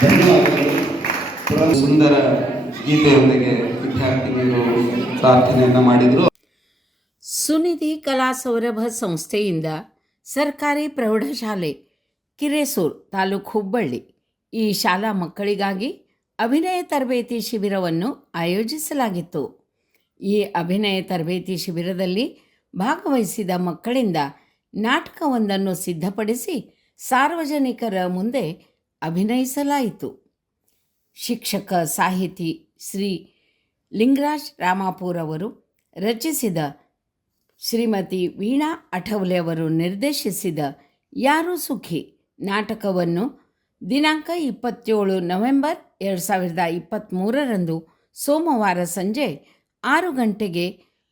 ಧನ್ಯವಾದಗಳು. ಸುಂದರ ಗೀತೆಯೊಂದಿಗೆ ವಿದ್ಯಾರ್ಥಿನಿಯರು ಪ್ರಾರ್ಥನೆಯನ್ನು ಮಾಡಿದರು. ಸುನಿಧಿ ಕಲಾ ಸೌರಭ ಸಂಸ್ಥೆಯಿಂದ ಸರ್ಕಾರಿ ಪ್ರೌಢಶಾಲೆ ಕಿರೇಸೂರು ತಾಲೂಕು ಹುಬ್ಬಳ್ಳಿ ಈ ಶಾಲಾ ಮಕ್ಕಳಿಗಾಗಿ ಅಭಿನಯ ತರಬೇತಿ ಶಿಬಿರವನ್ನು ಆಯೋಜಿಸಲಾಗಿತ್ತು. ಈ ಅಭಿನಯ ತರಬೇತಿ ಶಿಬಿರದಲ್ಲಿ ಭಾಗವಹಿಸಿದ ಮಕ್ಕಳಿಂದ ನಾಟಕವೊಂದನ್ನು ಸಿದ್ಧಪಡಿಸಿ ಸಾರ್ವಜನಿಕರ ಮುಂದೆ ಅಭಿನಯಿಸಲಾಯಿತು. ಶಿಕ್ಷಕ ಸಾಹಿತಿ ಶ್ರೀ ಲಿಂಗರಾಜ್ ರಾಮಾಪುರ್ ಅವರು ರಚಿಸಿದ ಶ್ರೀಮತಿ ವೀಣಾ ಅಠವಲೆ ಅವರು ನಿರ್ದೇಶಿಸಿದ ಯಾರು ಸುಖಿ ನಾಟಕವನ್ನು ದಿನಾಂಕ 27 ನವೆಂಬರ್ 2023ರಂದು ಸೋಮವಾರ ಸಂಜೆ 6 ಗಂಟೆಗೆ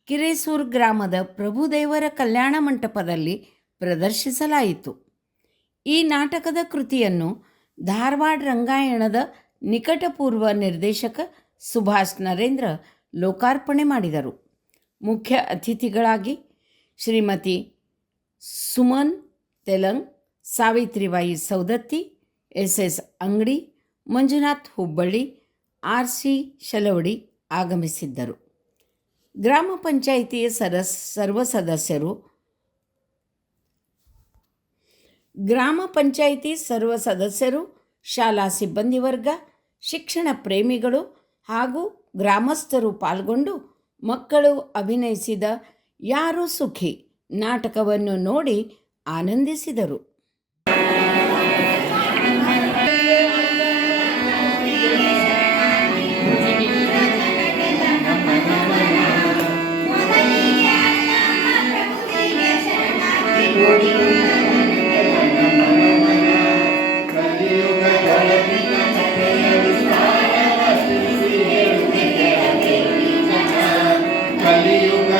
ಕಿರೇಸೂರು ಗ್ರಾಮದ ಪ್ರಭುದೇವರ ಕಲ್ಯಾಣ ಮಂಟಪದಲ್ಲಿ ಪ್ರದರ್ಶಿಸಲಾಯಿತು. ಈ ನಾಟಕದ ಕೃತಿಯನ್ನು ಧಾರವಾಡ ರಂಗಾಯಣದ ನಿಕಟಪೂರ್ವ ನಿರ್ದೇಶಕ ಸುಭಾಷ್ ನರೇಂದ್ರ ಲೋಕಾರ್ಪಣೆ ಮಾಡಿದರು. ಮುಖ್ಯ ಅತಿಥಿಗಳಾಗಿ ಶ್ರೀಮತಿ ಸುಮನ್ ತೆಲಂಗ್, ಸಾವಿತ್ರಿಬಾಯಿ ಸೌದತ್ತಿ, ಎಸ್ ಅಂಗಡಿ, ಮಂಜುನಾಥ್ ಹುಬ್ಬಳ್ಳಿ, RC ಶಲವಡಿ ಆಗಮಿಸಿದ್ದರು. ಗ್ರಾಮ ಪಂಚಾಯಿತಿಯ ಸರ್ವ ಸದಸ್ಯರು, ಶಾಲಾ ಸಿಬ್ಬಂದಿ ವರ್ಗ, ಶಿಕ್ಷಣ ಪ್ರೇಮಿಗಳು ಹಾಗೂ ಗ್ರಾಮಸ್ಥರು ಪಾಲ್ಗೊಂಡು ಮಕ್ಕಳು ಅಭಿನಯಿಸಿದ ಯಾರು ಸುಖಿ ನಾಟಕವನ್ನು ನೋಡಿ ಆನಂದಿಸಿದರು. ಕಲಿಯುಗ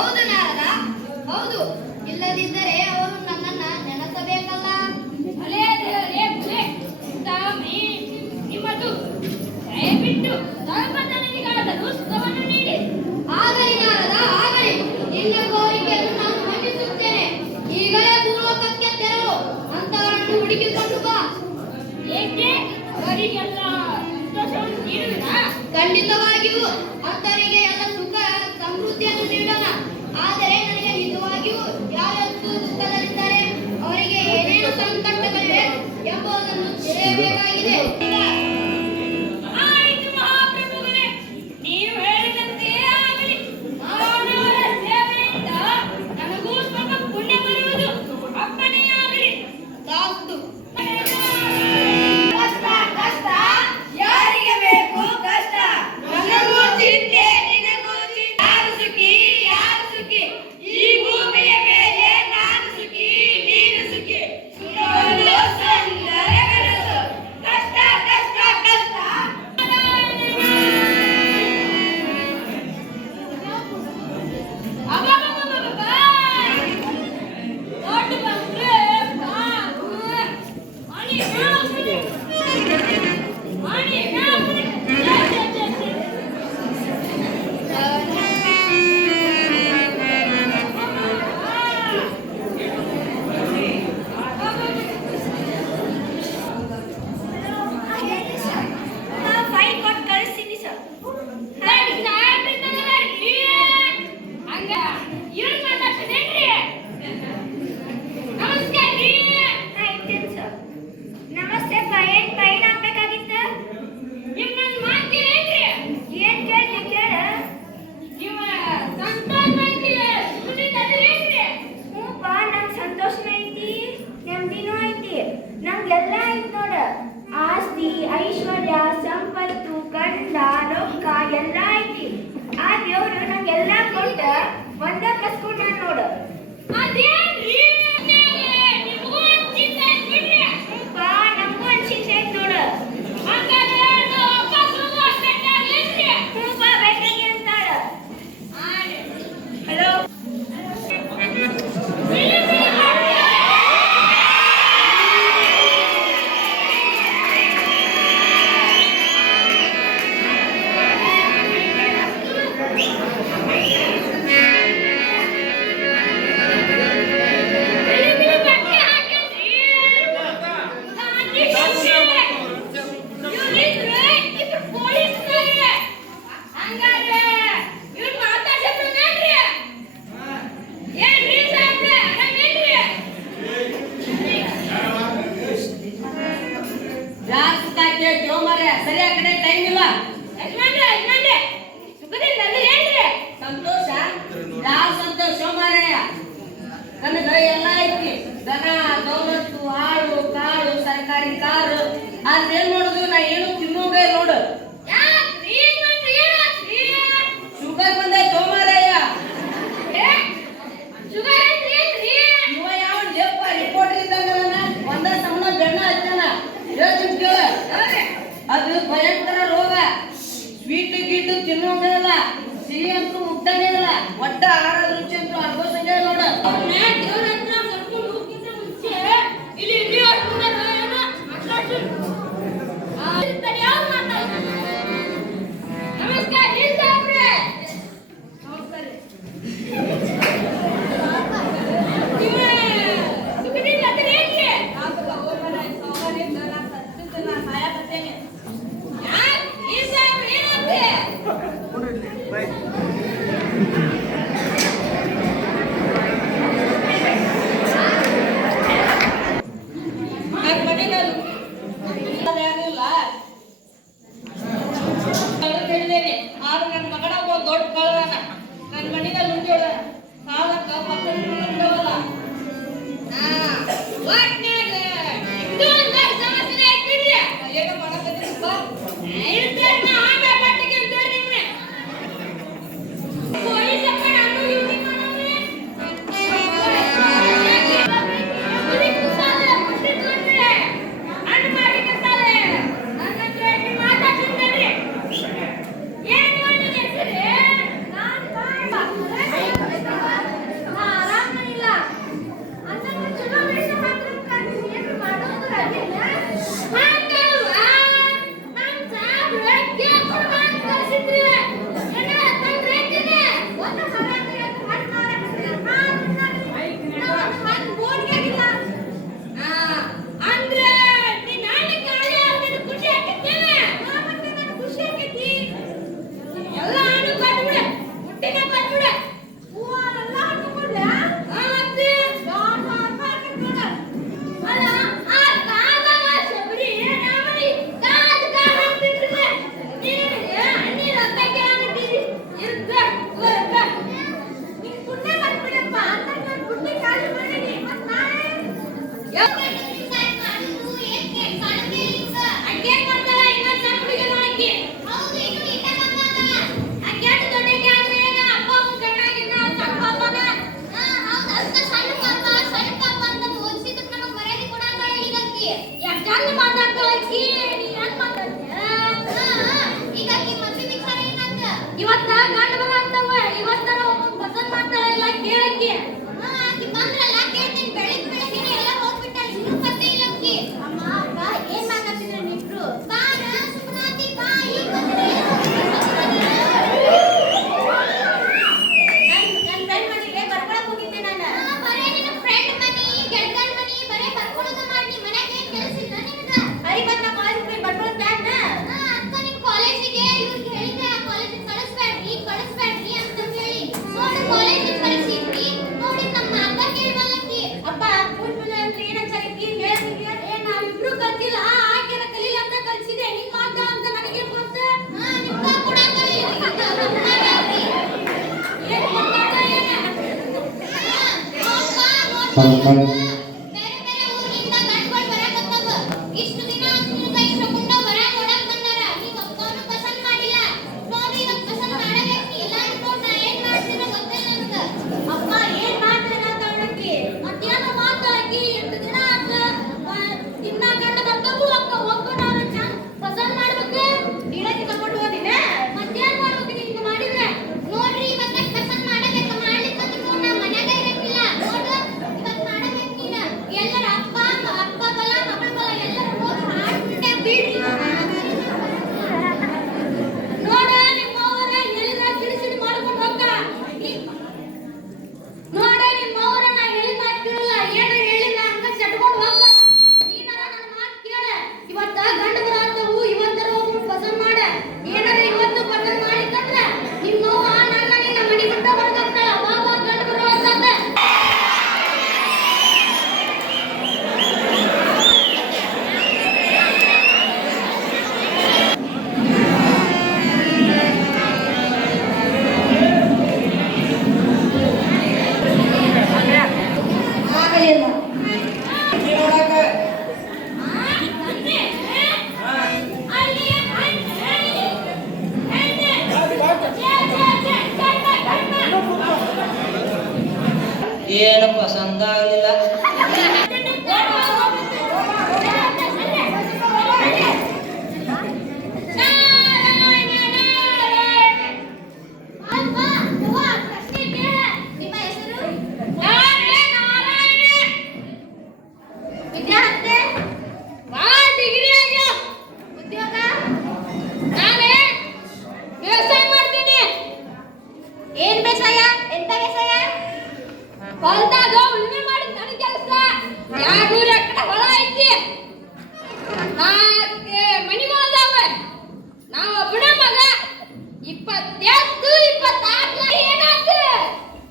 ಹೌದು ನಾರದ, ಹೌದು. ಇಲ್ಲದಿದ್ದರೆ ಅವರು ನನ್ನನ್ನ ನೆನೆಸಬೇಕಲ್ಲ. ನಿಮ್ಮದು ದಯವಿಟ್ಟು ಸ್ವಲ್ಪ ನನಗಾದರೂ ಸುಖವನ್ನು ನೀಡಿ. ಆಗಲಿ ನಾರದ, ಆಗಲಿ. ನಿನ್ನ ಕೋರಿಕೆಯನ್ನು ನಾನು ಮನ್ನಿಸುತ್ತೇನೆ. ಈಗಲೇ ಭೂಲೋಕಕ್ಕೆ ತೆರಳು, ಅಂತವರನ್ನು ಹುಡುಕಿಕೊಂಡು ಬಾ. ಏಕೆ ಅವರಿಗೆಲ್ಲ ಸಂತೋಷವನ್ನು ನೀಡುವಿರಾ? ಖಂಡಿತವಾಗಿಯೂ ಅಂತವರಿಗೆ ಎಲ್ಲ ಸುಖ ಸಮೃದ್ಧಿಯನ್ನು ನೀಡೋಣ. ಆದರೆ ನನಗೆ ನಿಜವಾಗಿಯೂ ಯಾವತ್ತು ದುಃಖದಲ್ಲಿದ್ದಾರೆ, ಅವರಿಗೆ ಏನೇನು ಸಂಕಟಗಳಿವೆ ಎಂಬುದನ್ನು ತಿಳಿಯಬೇಕಾಗಿದೆ. ಆಯಿತು ಮಹಾಪ್ರಭುಗಳೇ, ನೀವು ಹೇಳಿದಂತೆ ಆಗಲಿ. ಮಾನವರ ಸೇವೆಯಿಂದ ನನಗೂ ಸ್ವಲ್ಪ ಪುಣ್ಯ ಬರುವುದು ಅಪ್ಪಣೆ ಆಗಲಿ. ತಾಸ್ತು. ಕಷ್ಟ ಕಷ್ಟ ಯಾರಿಗೆ ಬೇಕು ಕಷ್ಟ? ನನಗೂ ಚಿಂತೆ, ನಿನಗೂ ಚಿಂತೆ. ಯಾರು ಸುಖಿ, ಯಾರು ಸುಖಿ? ಈ ಭೂಮಿಯ ಮೇಲೆ ನಾನು ಸುಖಿ, ನೀನು ಸುಖಿ. ಸುಖವೊಂದು ಸುಂದರ ಕನಸು. ಕಷ್ಟ ಕಷ್ಟ ಕಷ್ಟ. ಅಬ್ಬಬ್ಬಬ್ಬಬ್ಬಬ್ಬ! ದೊಡ್ಡ ಬಂದ್ರೆ ಬಾಬು. ಅಣಿ ಮೇಳಕ್ಕೆ. ಅಣಿ ಮೇಳಕ್ಕೆ. ಫೈಲ್ ಕೊಟ್ಟು ಕಳಿಸ್ತೀನಿ ಸರ್. ಹಂಗ ಇವ್ರು ಮಾತಾಡ್ತದೇನ್ರಿ? ನಮಸ್ಕಾರ ರೀ. ಆಯ್ತೇನು ಸರ್? ನಮಸ್ತೆ ಅಪ್ಪ, ಏನ್ ಫೈಲ್ ಹಾಕ್ಬೇಕಾಗಿತ್ತ? ನಿಮ್ಮನ್ನ ಮಾಡ್ತೀರೇನ್ರಿ? ಏನ್ ಕೇಳ್ತಿ ಕೇಳ. ನೀವು ಸಂತೋಷ ಐತಿ, ಸುಮ್ಮನಿದ್ದೀರೇನ್ರಿ? ಹ್ಞೂಪ್ಪ, ನಂಗೆ ಸಂತೋಷನೂ ಐತಿ, ನೆಮ್ಮದಿನೂ ಐತಿ. ನಮ್ಗೆಲ್ಲ ಐತಿ ನೋಡ. ಆಸ್ತಿ, ಐಶ್ವರ್ಯ, ಸಂಪತ್ತು, ಗಂಡ, ರೊಕ್ಕ ಎಲ್ಲ ಐತಿ. ಆ ದೇವ್ರು ನಂಗೆಲ್ಲ ಕೊಟ್ಟ ಒಂದ ಕಸ್ಕೊಂಡ ನೋಡು. ಅದೇನ್ರಿ? ನಿಮಗೂ ಒಂದ್ ಚಿಂತೆ ಐತ್ ಬಿಡ್ರಿ. ಹ್ಞೂಪ್ಪ, ನಮಗೂ ಒಂದ್ ಚಿಂತೆ ಐತ್ ನೋಡು. ಹಂಗಾದ್ರೆ ಅಪ್ಪ ಸುಮ್ಮ ಬೆಟ್ಟಾಗೇನ್ರಿ? ಹ್ಞೂಪ್ಪ, ಬೆಟ್ಟಾಗಿ ಅಂತಾಳ. ಹಲೋ. ಸರಿಯಾದ ಕಡೆ ಟೈಮ್ ಇಲ್ಲ. ಸಂತೋಷ ಯಾವ ಸಂತೋಷ ಮಾರಾಯ? ನನಗ ಎಲ್ಲ ಐತಿ. ದನ, ದೌಲತ್ತು, ಹಾಳು, ಕಾಳು, ಸರ್ಕಾರಿ ಕಾರು. ಅದೇನ್ ನೋಡುದು, ನಾ ಏನು ತಿನ್ನೋದೇ ನೋಡು. ಶುಗರ್ ಬಂದೈತೋ ಮಾರಾಯ. ಇವ ಯಾವ ರಿಪೋರ್ಟ್ ಇದ್ದಂಗಲ್ಲ, ಒಂದ ಸಮನ ಬೆಣ್ಣ ಹಚ್ಚಾನ. ಹೇಳ್ತೀನಿ ಕೇಳ, ಅದು ಭಯಂಕರ ರೋಗ. ಸ್ವೀಟ್ ಗೀಟು ತಿನ್ನೋದೇ ಇಲ್ಲ, ಸಿಹಿ ಅಂತೂ ಮುಟ್ಟಂಗೇ ಇಲ್ಲ. ಒಟ್ಟ ಆಹಾರದ ರುಚಿ ಅಂತೂ ಅನುಭವಿಸಂಗೇ ನೋಡ. ಇಲ್ಲಿ ಆಕಿ ಆಕಿ ಬಂದ್ರಲ್ಲ ಕೇಳ್ತೀನಿ ಬೆಳಿಗ್ಗೆ ಎಲ್ಲ ಹೋಗ್ಬಿಟ್ಟಾಳೆ ಇನ್ನೂ ಪತ್ತೆ ಇಲ್ಲ ಆಕಿ ಅಮ್ಮ ಅಪ್ಪ ಏನ್ ಮಾತಾಡ್ತಿದ್ರ ನೀವಿಬ್ರು ಬಾರ ಸುಮ್ನಾತಿ ಬಾ ಈಗ ಬಂದ್ರೆ ನನ್ನ ಫ್ರೆಂಡ್ ಮನೆಗೆ ಬರ್ಕೊಳಕ್ ಹೋಗಿದ್ದೆ ನಾನು ಬರೇ ನಿನ್ನ ಫ್ರೆಂಡ್ ಮನಿ ಗೆಳತನ ಮನಿ ಬರೇ ಬರ್ಕೊಳ್ಳೋದು ಮಾಡಿ ಮನ್ಯಾಗ ಏನ್ ಕೆಲಸ ಇಲ್ಲ ನಿನಗ ಅರಿ ಬಂದ ಕಾಲೇಜ್ ಬರ್ಕೊಳಕ್ ಪ್ಲಾನ್ ಅಕ್ಕ ನಿಮ್ ಕಾಲೇಜಿಗೆ ಇವ್ರಿಗೆ ಹೇಳಿದ್ರೆ ಆ ಕಾಲೇಜಿಗೆ ಕಳಿಸ್ಬೇಡ್ರಿ ಅಂತ ಹೇಳಿ ನೋಡಿ ಕಾಲೇಜಿಗೆ ಕಳಿಸಿದ್ರಿ ನೋಡಿ ನಮ್ಮ ಅಕ್ಕ ಕೇಳ್ಬಲ್ಲಕಿ ಅಪ್ಪ ಕೂತ್ಮೇಲೆ ಅಂದ್ರೆ ಏನಂತ ಹೇಳ್ತೀನಿ ಏನ್ ನಾವಿಬ್ರು ಕಲ್ತಿಲ್ಲ ಆಕೆನ ಕಲೀಲ ಅಂತ ಕಲ್ಸಿದೆ ಹಿಂಗ್ ಮಾಡ್ತಾ ಅಂತ ನನಗೆ ಗೊತ್ತು ನಿಮ್ಗ ಕೂಡ ಕಲಿಯಿರಿ ಏನ್ ಮಾತಾಡ್ತಾ ಏನ ಬೇರೆ ಬೇರೆ ಊರಿಂದ ಗಂಡ್ಗಳು ಬರಾಕತ್ತಾವ ಇಷ್ಟು ದಿನ ನಿಮ್ಗ ಇಷ್ಟಕೊಂಡ ಬರ ನೋಡಕ್ ಬಂದಾರ ನೀವ್ ಒಬ್ಬನು ಪಸಂದ್ ಮಾಡಿಲ್ಲ ನೋಡ್ರಿ ಇವತ್ತು ಪಸಂದ್ ಮಾಡಬೇಕು ಇಲ್ಲ ಅನ್ಕೊಂಡ್ ನಾ ಏನ್ ಮಾಡ್ತೀನೋ ಗೊತ್ತಿಲ್ಲ ನನಗ ಅಪ್ಪ ಏನ್ ಮಾಡ್ತಾನ ಅಂತ ಅವಳಕ್ಕೆ ಮತ್ತೇನೋ ಮಾತಾಡಕಿ ಎಷ್ಟು ದಿನ ಆತ ಇನ್ನ ಗಂಡ ಬರ್ತಾವು ಅಕ್ಕ ಒಬ್ಬನವ್ರ ಪಸಂದ್ ಮಾಡ್ಬೇಕು ನೀಳಕ್ಕೆ ಕರ್ಕೊಂಡು ಹೋದಿನ ಮತ್ತೇನ್ ಮಾಡ್ಬೇಕು ನಿಮ್ಗೆ ಮಾಡಿದ್ರೆ ನೋಡ್ರಿ ಇವತ್ತ ಪಸಂದ್ ಮಾಡಬೇಕು ಮಾಡ್ಲಿಕ್ಕಂದ್ರೂ ನಾ ಮನ್ಯಾಗ ಇರಂಗಿಲ್ಲ ನೋಡು ಇವತ್ತು ಮಾಡಬೇಕು ನೀನ ಎಲ್ಲರ ಅಪ್ಪ ಬಲ ಮಗಳ ಬಲ ಎಲ್ಲರೂ ಹೋಗಿ ಹಾಡ್ಬಿಟ್ಟೆ ಬಿಡ್ರಿ ನೋಡ ನಿಮ್ಮ ಅವರ ಹೇಳಿದ ತಿಳಿಸಿದ ಮಾಡ್ಕೊಂಡು ಹೋಗ ನೋಡ ನಿಮ್ಮ ಅವರ ನಾ ಹೇಳಿದ ಮಾತು ಕೇಳಲ್ಲ ಏನು ಹೇಳಿಲ್ಲ ಹಂಗ ಚಟ್ಕೊಂಡು ಹೋಗ ನೀನಾರ ನನ್ನ ಮಾತು ಕೇಳ ಇವತ್ತ ಗಂಡ ಬರಾತವು ಇವತ್ತರ ಒಬ್ರು ಪಸಂದ್ ಮಾಡ ಏನಾರ ಇವತ್ತು ಪಸಂದ್ ಮಾಡಿಕಂದ್ರ ನಿಮ್ಮ ಅವ್ವ ನನ್ನ ನಿನ್ನ ಮನಿ ಬಿಟ್ಟ ಹೊರಗಂತಾಳ ಅವಾಗ ಗಂಡ ಬರುವಂತಂದ ಆಗಲಿಲ್ಲ ಏನು ಪಸಂದ ಆಗಲಿಲ್ಲ. ಅಲ್ವಾ ಅವ್ವ ಪ್ರಶ್ನೆ ಕೇಳ ನಿಮ್ಮ ಹೆಸರು ವಿದ್ಯಾರ್ಥಿ ಡಿಗ್ರಿ ಆಗ್ಯ ಉದ್ಯೋಗ ನಾನೇ ವ್ಯವಸಾಯ ಮಾಡ್ತೀನಿ ಏನ್ ಬೇಸಾಯ ಎಂತ ಬೇಸಾಯ ಹೊಲ್ದಾಗ ಉಳುಮೆ ಮಾಡಿ ನನಗೆ ಕೆಲಸ 200 ಎಕರೆ ಹೊಲ ಐತಿ 4 ಮನಿಗಳದಾವ ನಾವು ಒಬ್ಬನ ಮಗ 27 26 ಏನಾಯ್ತು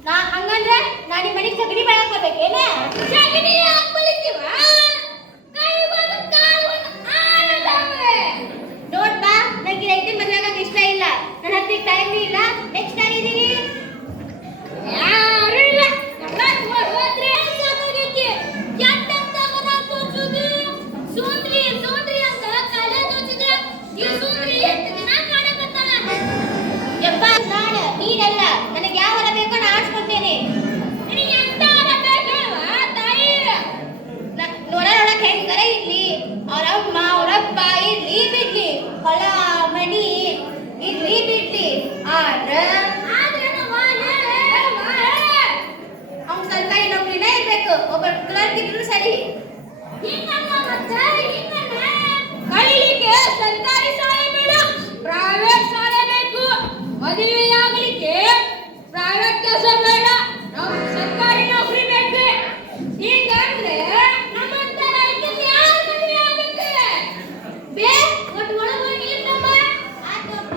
ನಾ ಹಂಗಂದ್ರೆ ನಾ ನಿಮ್ಮ ಮನೆಗೆ ಸಗಣಿ ಬೆಳಕ್ ಬರ್ಬೇಕೇನ ಸಗಣಿ ಯಾಕೆ ಬೆಳಿತೀವ ಕೈ ಒಂದು ಕಾಲು ಒಂದು ಆನದಾವೆ ನೋಡ್ ಬಾ ನಂಗೆ ರೈತನ ಮದುವೆ ಆಗಕ್ಕೆ ಇಷ್ಟ ಇಲ್ಲ ನನ್ನ ಹತ್ತಿರ ಟೈಮ್ ಇಲ್ಲ ನೆಕ್ಸ್ಟ್ ಆಗಿದ್ದೀನಿ ಯಾರು ಇಲ್ಲ ಎಲ್ಲ ಹೋದ್ರೆ ಸಾಕಾಗೈತಿ ಎಂತೆಂತಾಗ ನಾ ತೋರ್ಸುದು ಸೋಂದ್ರಿ ಅಂತ ಕಾಲೇ ತೋರ್ಸಿದ್ರೆ ಈ ಸೋಂದ್ರಿ ಎಷ್ಟು ದಿನ ಕಾಣಕತ್ತಾನ ಯಪ್ಪ ನಾಳೆ ನೀನಲ್ಲ ನನಗೆ ಯಾವ ಹೊರ ಬೇಕೋ ನಾ ಆಡ್ಸ್ಕೊಡ್ತೇನೆ ನಿನಗೆ ಎಂತ ಬೇಕಲ್ವ ತಾಯಿ ನೋಡಕ್ ಹೆಂಗರ ಇರ್ಲಿ ಅವ್ರ ಅಮ್ಮ ಅವ್ರಪ್ಪ ಇರ್ಲಿ ಬಿಡ್ಲಿ ಹೊಲ ಮನಿ ಇರ್ಲಿ ಬಿಡ್ಲಿ ಆದ್ರ ಅವ್ನ್ ಸರ್ಕಾರಿ ನೌಕರಿನೇ ಇರ್ಬೇಕು ಒಬ್ಬ ಕ್ಲರ್ಕ್ ಇದ್ರು ಸರಿ ಕಲೀಲಿಕ್ಕೆ ಸರ್ಕಾರಿ ಶಾಲೆ ಬೇಡ ಪ್ರೈವೇಟ್ ಶಾಲೆ ಬೇಕು ಮದುವೆಯಾಗಲಿಕ್ಕೆ ಪ್ರೈವೇಟ್ ಕೆಲಸ ಬೇಡ ನಾವು ಸರ್ಕಾರಿ ನೌಕರಿ ಬೇಕು ಹೀಗಂದ್ರೆ ನಮ್ಮಂತ ರೈತರು ಯಾರು ಮದುವೆ ಆಗ್ಬೇಕು ಬೇ ಒಟ್ಟು ಒಳಗೆ ನೀರ್ ನಮ್ಮ ಆತಪ್ಪ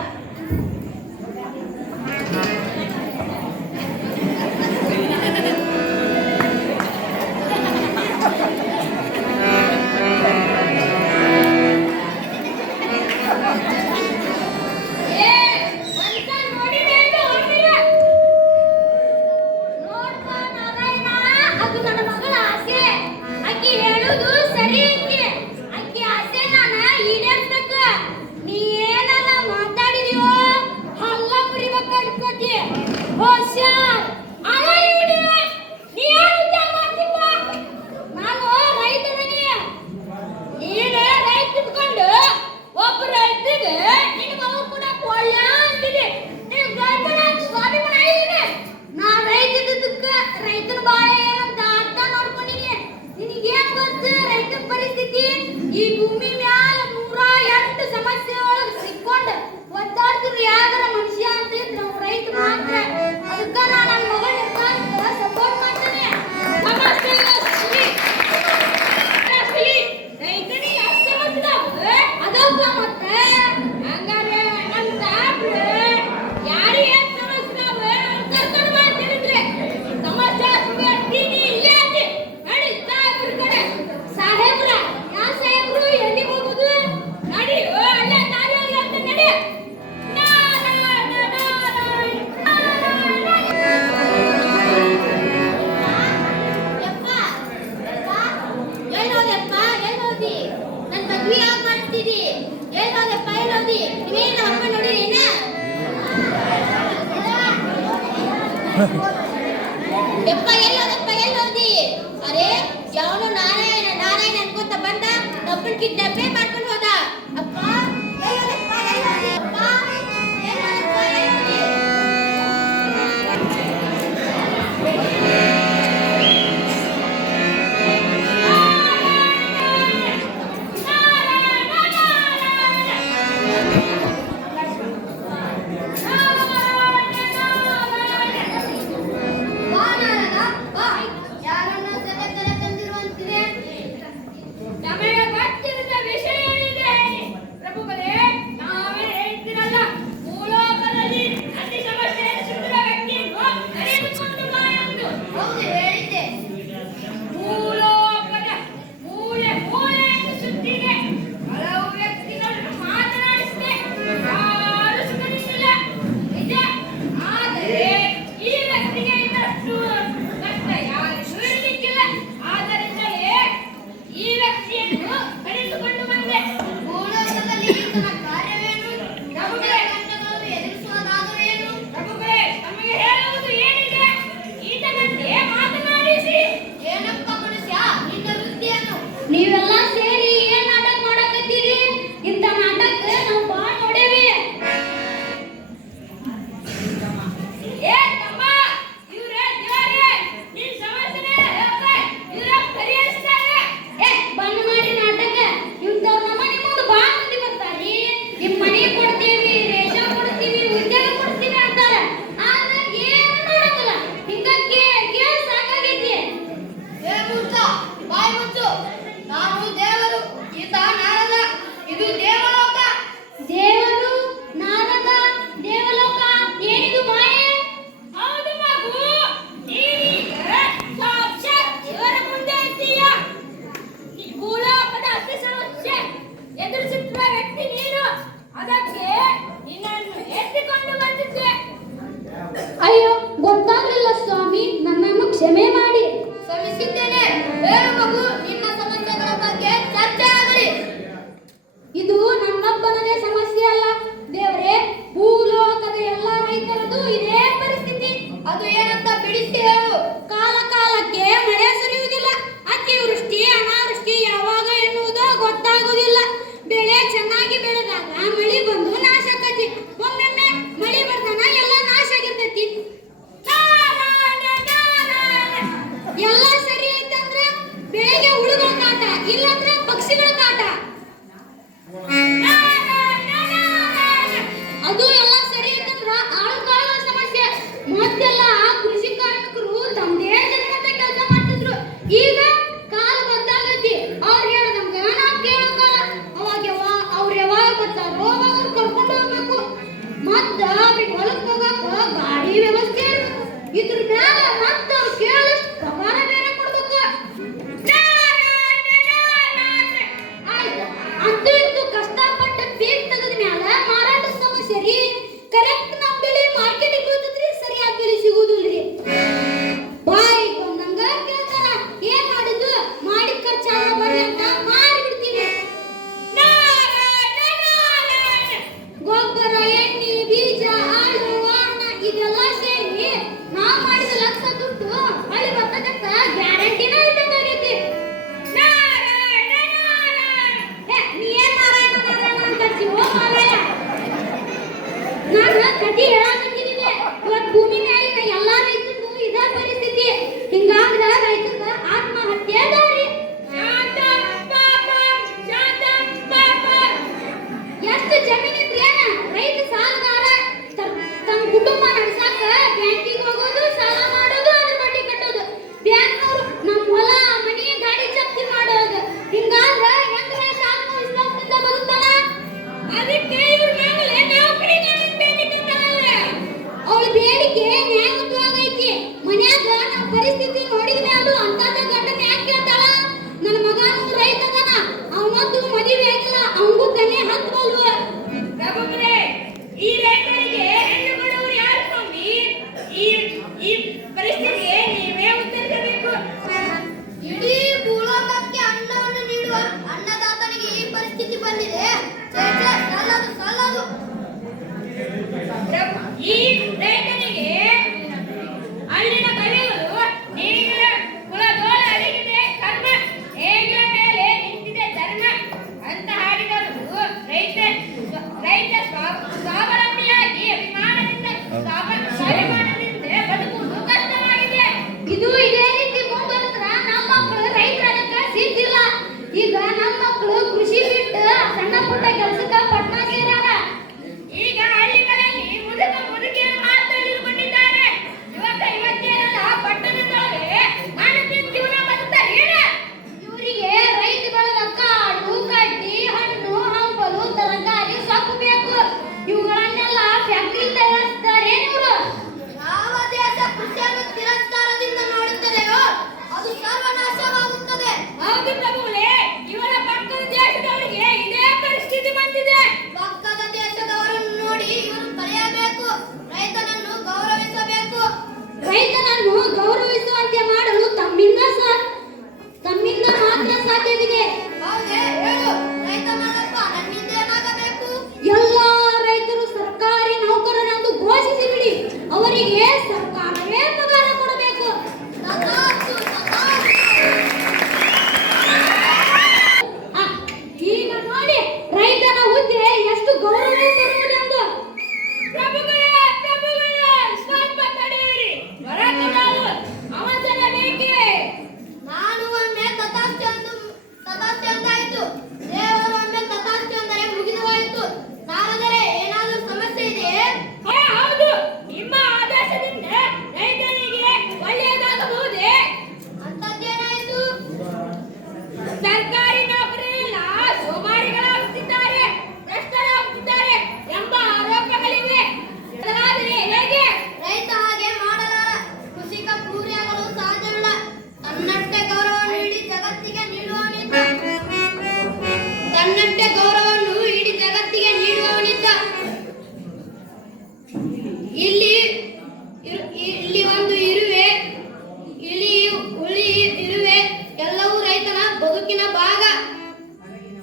ಯಪ್ಪ ಎಲ್ಲೋದಿ ಅರೆ ಯಾವನು ನಾರಾಯಣ ನಾರಾಯಣ ಅನ್ಕೊಂತ ಬಂದ ನಮ್ಮನ್ ಕಿಡ್ನಾಪೇ ಮಾಡ್ಕೊಂಡು ಹೋದ ಅಪ್ಪ ಎಲ್ಲೋದಪ್ಪ ಅಪ್ಪ ನಮಗೆ ಗೊತ್ತಿರದ ವಿಷಯ ಏನಿದೆ ಪ್ರಭುಗಳೇ, ನಾವೇ ಹೇಳ್ತಿರಲ್ಲ, ಭೂಲೋಕದಲ್ಲಿ ಅತಿ ಸಮಸ್ಯೆ ಎದುರಿಸುತ್ತಿರುವ ವ್ಯಕ್ತಿಯನ್ನು ಕರೆದುಕೊಂಡು ಬಾ ಎಂದು. ಹೌದು ಹೇಳಿದ್ದೆ. ಭೂಲೋಕದ ಮೂಲೆ ಮೂಲೆಯನ್ನು ಸುತ್ತಿದೆ. ಹಲವು ವ್ಯಕ್ತಿಗಳನ್ನು ಮಾತನಾಡಿಸಿದೆ, ಯಾರೂ ಸುಖನಿಲ್ಲ ನಿಜ. ಆದರೆ ಈ ವ್ಯಕ್ತಿಗೆ ಇನ್ನಷ್ಟು ಕಷ್ಟ ಯಾರಿಗೂ ಇರಲಿಕ್ಕಿಲ್ಲ. ಆದ್ದರಿಂದಲೇ ಈ ವ್ಯಕ್ತಿಯನ್ನು ಕರೆದುಕೊಂಡು ಬಂದೆ. ಭೂಲೋಕದಲ್ಲಿ ಈತನ ಕಾರ್ಯವೇನು? ಪ್ರಭುಗಳೇ, ಗಂಟೆಗಳನ್ನು ಎದುರಿಸುವುದಾದರೂ ಏನು? ಪ್ರಭುಗಳೇ, ತಮಗೆ ಹೇಳುವುದು ಏನಿದೆ? ಈತನಂತೆ ಮಾತನಾಡಿಸಿ. ಏನಪ್ಪ ಮನುಷ್ಯ ನಿನ್ನ ವೃತ್ತಿಯನ್ನು? ನೀವೆಲ್ಲ ಸೇರಿ ಏನ್ ನಾಟಕ ಮಾಡಕತ್ತೀರಿ? ಇಂಥ ನಾಟಕ ನಾವು ಬಾಳ ನೋಡೇವಿ. ಏ ತಮ್ಮ, ಇವ್ರೇ ದೇವರೇ, ನಿನ್ ಸಮಸ್ಯೆನೇ ಹೇಳ್ತೆ, ಇವ್ರೇ ಪರಿಹರಿಸ್ತಾರೆ. ಏ ಬಂದ್ ಮಾಡಿ ನಾಟಕ. ಇಂಥವ್ರ ನಮ್ಮನೆ ಮುಂದೆ ಬಾಳ ಮಂದಿ ಬರ್ತಾರಿ. ನಿಮ್ ಮನೆ ಕೊಡ್ತೀವಿ, ರೇಷನ್ ಕೊಡ್ತೀವಿ, ಉದ್ಯೋಗ ಕೊಡ್ತೀವಿ ಅಂತಾರ. ಆದ್ರೆ ಏನು ಮಾಡಕ್ಕಲ್ಲ. ಹಿಂಗ ಕೇಳಿ ಸಾಕಾಗೈತಿ. ಏ ಮೂರ್ಖ, ಬಾಯಿ ಮುಚ್ಚು. ನಾನು ದೇವರು, ಈತ ನಾರದ. ಇದು ದೇವಲೋಕ. ದೇವರು, ನಾರದ, ದೇವಲೋಕ, ಏನಿದು ಮಾಯೆ? ಹೌದು ಮಗು, ನೀನೀಗ ಸಾಕ್ಷಾತ್ ದೇವರ ಮುಂದೆ ಇದ್ದೀಯ. ಈ ಭೂಲೋಕದ ಅತಿ ಸಮಸ್ಯೆ ಎದುರಿಸುತ್ತಿರುವ ವ್ಯಕ್ತಿ ನೀನು. ಅದಕ್ಕೆ ನಿನ್ನನ್ನು ಎತ್ತಿಕೊಂಡು ಬಂದಿದ್ದೆ. ಅಯ್ಯೋ, ಗೊತ್ತಾಗಲಿಲ್ಲ ಸ್ವಾಮಿ, ನನ್ನನ್ನು ಕ್ಷಮೆ ಮಾಡಿ. ಶ್ರಮಿಸಿದ್ದೇನೆ. ಹೇಳು ಮಗು, ನಿನ್ನ ಸಮಸ್ಯೆಗಳ ಬಗ್ಗೆ ಚರ್ಚೆ ಆಗಲಿ. ಇದು ನನ್ನೊಬ್ಬನದೇ ಸಮಸ್ಯೆ ಅಲ್ಲ ದೇವರೇ, ಭೂಲೋಕದ ಎಲ್ಲ ರೈತರದು ಇದೇ ಪರಿಸ್ಥಿತಿ. ಅದು ಏನಂತ ಬಿಡಿಸಿ ಹೇಳು. ಕಾಲ ಕಾಲಕ್ಕೆ ಮಳೆ ಸುರಿಯುವುದಿಲ್ಲ. ಅತಿವೃಷ್ಟಿ ಅನಾವೃಷ್ಟಿ ಯಾವಾಗ ಎನ್ನುವುದೋ ಗೊತ್ತಾಗುವುದಿಲ್ಲ. ಬೆಳೆ ಚೆನ್ನಾಗಿ ಬೆಳೆದಾಗ ಮಳಿ ಬಂದು ನಾಶ ಆಕತಿ. ಒಮ್ಮೊಮ್ಮೆ ಮಳಿ ಬರ್ತಾನ ಎಲ್ಲ ನಾಶ ಆಗಿರ್ತೈತಿ. ಎಲ್ಲ ಸರಿ ಐತಂದ್ರ ಬೆಳೆಗೆ ಹುಳುಗಳ ಕಾಟ, ಇಲ್ಲಂದ್ರ ಪಕ್ಷಿಗಳ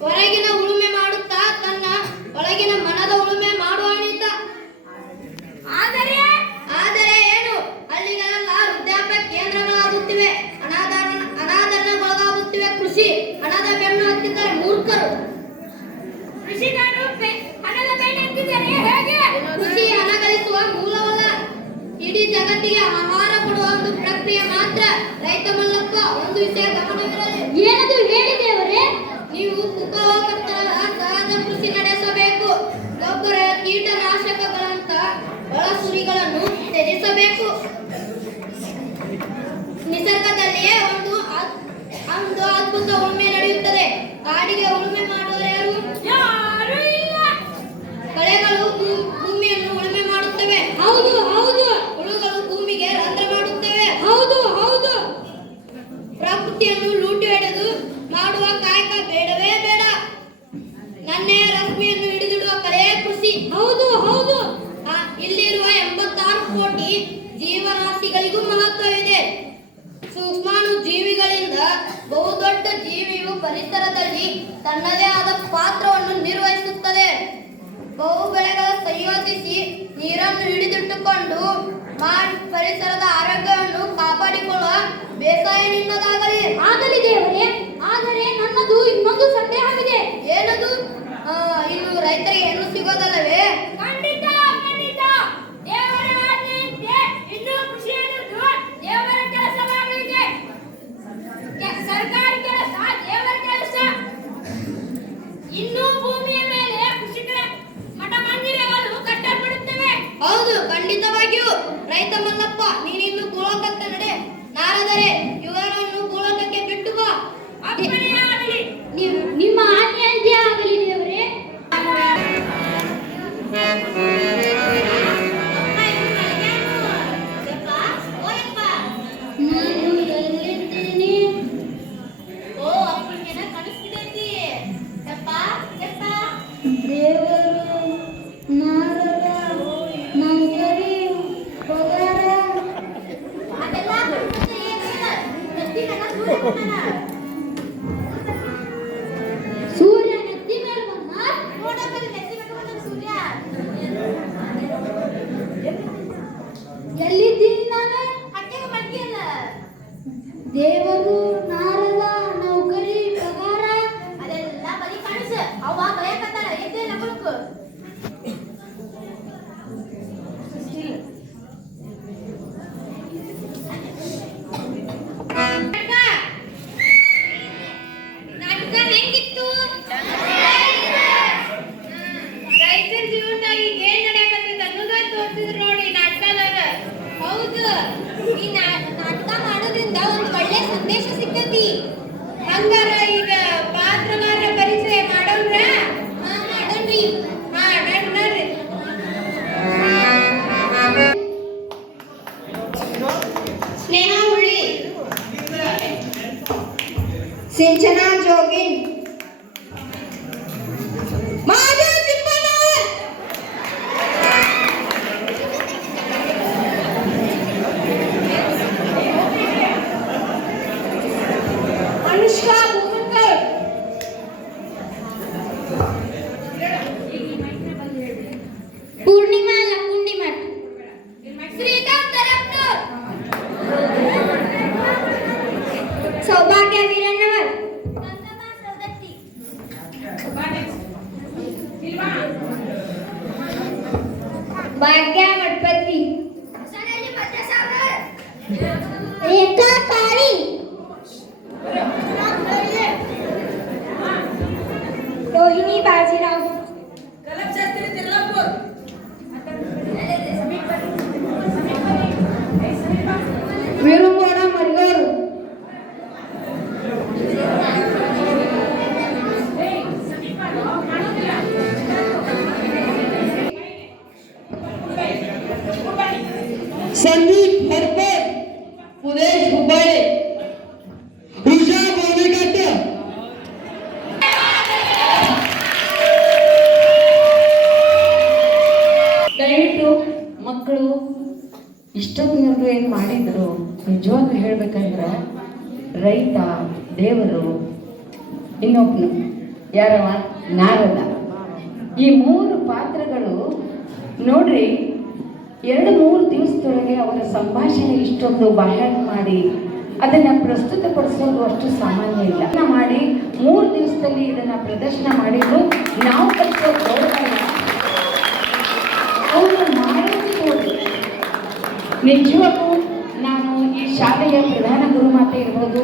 ಹೊರಗಿನ ಉಳುಮೆ ಮಾಡುತ್ತಾ ತನ್ನ ಒಳಗಿನ ಮನದ ಉಳುಮೆ ಮಾಡುವವನಿದ್ದ. ಆದರೆ ಆದರೆ ಏನು, ಹಳ್ಳಿಗಳೆಲ್ಲ ವೃದ್ಧಾಪ್ಯ ಕೇಂದ್ರಗಳಾಗುತ್ತಿವೆ, ಅನಾದರಣಗೊಳಗಾಗುತ್ತಿವೆ. ಕೃಷಿ ಹಣದ ಬೆನ್ನು ಹತ್ತಿದ್ದಾರೆ ಮೂರ್ಖರು. ಕೃಷಿಕರು ಹಣದ ಬೆಲೆ ಹತ್ತಿದರೆ ಹೇಗೆ? ಕೃಷಿ ಹಣ ಗಳಿಸುವ ಮೂಲವಲ್ಲ, ಇಡೀ ಜಗತ್ತಿಗೆ ಆಹಾರ ಕೊಡುವ ಒಂದು ಪ್ರಕ್ರಿಯೆ ಮಾತ್ರ. ರೈತ ಮಲ್ಲಪ್ಪ, ಒಂದು ವಿಷಯ ಗಮನವಿರಲಿ. ಏನದು ಹೇಳಿ ದೇವರೇ? ನೀವು ಕುಕ್ಕವಾಗುತ್ತರ ಸಹಜ ಕೃಷಿ ನಡೆಸಬೇಕು. ಗೊಬ್ಬರ, ಕೀಟನಾಶಕಗಳಂತ ಒಳಸುರಿಗಳನ್ನು ತ್ಯಜಿಸಬೇಕು. ನಿಸರ್ಗದಲ್ಲಿಯೇ ಒಂದು ಅದ್ಭುತ ಉಳುಮೆ ನಡೆಯುತ್ತದೆ. ಕಾಡಿಗೆ ಉಳುಮೆ ಮಾಡುವವರು ಯಾರೂ ಇಲ್ಲ. ಕಳೆಗಳು ಭೂಮಿಯನ್ನು ಉಳುಮೆ ಮಾಡುತ್ತವೆ. ಹೌದು ಹೌದು ಹುಳುಗಳು ಭೂಮಿಗೆ ರಂಧ್ರ ಮಾಡುತ್ತವೆ. ಹೌದು ಹೌದು. ಪ್ರಕೃತಿಯನ್ನು ಲೂಟಿ ಹೊಡೆದು ಮಾಡುವ ಕಾಯಕ ಬೇಡವೇ ಬೇಡ. ನನ್ನೆಯ ರಶ್ಮಿಯನ್ನು ಹಿಡಿದಿಡುವ ಕಲೆಯೇ ಕೃಷಿ. ಹೌದು ಹೌದು. ಇಲ್ಲಿರುವ 86 ಕೋಟಿ ಜೀವರಾಶಿಗಳಿಗೂ ಮಹತ್ವವಿದೆ. ಸೂಕ್ಷ್ಮಾಣು ಜೀವಿಗಳಿಂದ ಬಹುದೊಡ್ಡ ಜೀವಿಯು ಪರಿಸರದಲ್ಲಿ ತನ್ನದೇ ಆದ ಪಾತ್ರವನ್ನು ನಿರ್ವಹಿಸುತ್ತದೆ. ಬಹು ಬೆಳೆಗಳ ಸಂಯೋಜಿಸಿ ನೀರನ್ನು ಹಿಡಿದಿಟ್ಟುಕೊಂಡು ಪರಿಸರದ ಆರೋಗ್ಯವನ್ನು ಕಾಪಾಡಿಕೊಳ್ಳುವ ಬೇಸಾಯ ನಿನ್ನದಾಗಲಿ. ಆಗಲಿ ದೇವರೇ. ಆದರೆ ನನ್ನದು ಇನ್ನೊಂದು ಸಂದೇಹವಿದೆ. ಏನದು? ಇನ್ನು ರೈತರಿಗೆ ಹೆಣ್ಣು ಸಿಗೋದಲ್ಲವೇ? ಖಂಡಿತ ಖಂಡಿತ. ದೇವರ ಆಜ್ಞೆಯಂತೆ ಇನ್ನೂ ಕೃಷಿ ಅನ್ನೋದು ದೇವರ ಕೆಲಸವಾಗಲಿದೆ. ಸರ್ಕಾರಿ ಕೆಲಸ ದೇವರ ಕೆಲಸ. ಇನ್ನೂ ಭೂಮಿಯ ಮೇಲೆ ಕೃಷಿಕರ ಮಠ ಮಂದಿರಗಳು ಕಟ್ಟಲ್ಪಡುತ್ತವೆ. ಹೌದು, ಖಂಡಿತವಾಗಿಯೂ. ರೈತ ಮಲ್ಲಪ್ಪ, ನೀನಿನ್ನು ಗೋಳಕಕ್ಕೆ ನಡೆ. ನಾರದರೆ ಇವರನ್ನು ಗೋಳಕಕ್ಕೆ ಬಿಟ್ಟು ಬಾ. ಅಪ್ಪಣೆಯಾಗಲಿ. ನಿಮ್ಮ ಆಜ್ಞೆಯಂತೆ ಆಗಲಿ ದೇವರೇ. ನಾನು ಎಲ್ಲಿದ್ದೀನಿ? ಓ, ಅಪ್ಪನಿಗೆ ಕಳಿಸ್ತಿದ್ದಿ. ಯಪ್ಪ ಯಪ್ಪ. ದೇವರು ನಾರದ ನೌಕರಿ ಪಗಾರ ಅದೆಲ್ಲ ಕಳ್ಸೋದು ಏನಿಲ್ಲ. ನೆತ್ತಿಗೆಲ್ಲ ಸೂರ್ಯ ಬಂದಾನ. ಸೂರ್ಯ ನೆತ್ತಿ ಮೇಲೆ ಬಂದ. ನೋಡಪ್ಪಲ್ಲಿ ನೆತ್ತಿ ಮೇಲೆ ಬಂದಾನ ಸೂರ್ಯ. ಎಲ್ಲಿದ್ದೀನಿ ನಾನು? ಹಟ್ಟೆಗೆ ಮಡ್ಗಿಯಲ್ಲ. ದೇವರು ನಾರದ ನೌಕರಿ ಪಗಾರ ಅದೆಲ್ಲ ಬರೀ ಕಾಣಿಸ. ಅವ ಭಯಕತ್ತಾಳ. ಎದ್ದೇಳ ಬುಡುಕು. ನಾಟಕ ಹೆಂಗಿತ್ತು? ರೈತರ ಜೀವನದಾಗ ಈಗ ಏನ್ ನಡೆಯಕತ್ತೈತೆ ಅನ್ನೋದ ತೋರಿಸಿದ್ರು ನೋಡಿ ನಾಟಕದಾಗ. ಹೌದು, ಈ ನಾಟಕ ಮಾಡೋದ್ರಿಂದ ಒಂದು ಒಳ್ಳೆ ಸಂದೇಶ ಸಿಗ್ತೈತಿ. ಹಂಗಾರ ಈಗ ಪಾತ್ರಗಾರರ ಪರಿಚಯ ಮಾಡೋಣ್ರ? ಮಾಡೋಣ್ರಿ. ನೋಡ್ರಿ. ಸ್ನೇಹ ಹುಳ್ಳಿ, ಸಿಂಚನಾ ಜೋಗಿನ್, ಮಾಧವ ತಿಮ್ಮಣ್ಣವರ್, ಅನುಷ್ಕಾ ಭೂಮನ್ಕರ್, ಪೂರ್ಣಿಮಾ ಲಕ್ಕುಂಡಿಮಠ್, ಶ್ರೀಕಾಂತ್ ತರಪ್ನೂರ್, ಸೌಭಾಗ್ಯ ವೀರಣ್ಣವರ್, ಭಾಗ್ಯ ಮಠಪತಿ, ರೇಖಾ ಕಾಳಿ, ರೋಹಿಣಿ ಬಾಜಿರಾವ್, ವೀರುಗೌಡ ಮರಿಗೌರು, संदीप हरपर, पुरेश हुब्बाळे, ऋषा बोनेकाट, ದಯವಿಟ್ಟು ಮಕ್ಕಳು ಇಷ್ಟೊತ್ತಿನವರೆಗೂ ಏನು ಮಾಡಿದ್ರು ನಿಜವಾಗ್ಲೂ ಹೇಳ್ಬೇಕಂದ್ರೆ ರೈತ ದೇವರು ಇನ್ನೊಬ್ಬನು ಯಾರವ ನಾರದ. ಈ 3 ಪಾತ್ರಗಳು ನೋಡ್ರಿ 2-3 ದಿವಸದೊಳಗೆ ಅವರ ಸಂಭಾಷಣೆ ಇಷ್ಟೊಂದು ಬಾಯಾಟ ಮಾಡಿ ಅದನ್ನ ಪ್ರಸ್ತುತಪಡಿಸೋದು ಅಷ್ಟು ಸಾಮಾನ್ಯ ಇಲ್ಲ. ಮಾಡಿ 3 ದಿವಸದಲ್ಲಿ ಇದನ್ನ ಪ್ರದರ್ಶನ ಮಾಡಿದ್ರು. ನಾವು ಕಲಿಸೋ ಗೌರವ ಅವರು ಮಾಡೋದು ನೋಡಿ. ನಿಜವಾಗೂ ನಾನು ಈ ಶಾಲೆಯ ಪ್ರಧಾನ ಗುರುಮಾತೆ ಇರ್ಬೋದು,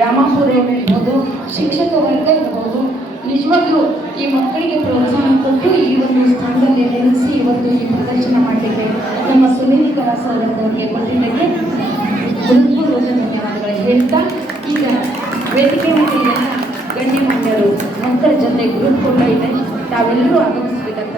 ರಾಮಾಪುರ ಇರ್ಬೋದು, ಶಿಕ್ಷಕ ವರ್ಗ ಇರ್ಬೋದು, ನಿಜವಾಗ್ಲೂ ಈ ಮಕ್ಕಳಿಗೆ ಪ್ರೋತ್ಸಾಹ ಕೊಟ್ಟು ಈ ಒಂದು ಸ್ಥಾನದಲ್ಲಿ ನಿಲ್ಲಿಸಿ ಇವತ್ತು ಈ ಪ್ರದರ್ಶನ ಮಾಡಲಿಕ್ಕೆ ನಮ್ಮ ಸುನೀಲ್ ಕಲಾ ಸೌಲಭ್ಯಕ್ಕೆ ಕೊಟ್ಟಿದ್ದಕ್ಕೆ ಹೃತ್ಪೂರ್ವಕ ಧನ್ಯವಾದಗಳು ಹೇಳ್ತಾ, ಈಗ ವೇದಿಕೆ ಮೇಲೆ ಎಲ್ಲ ಗಣ್ಯಮಾನ್ಯರು ಮಕ್ಕಳ ಜೊತೆ ಗ್ರೂಪ್ ಕೂಡ ಇದೆ, ತಾವೆಲ್ಲರೂ ಆಗಮಿಸಬೇಕಂತ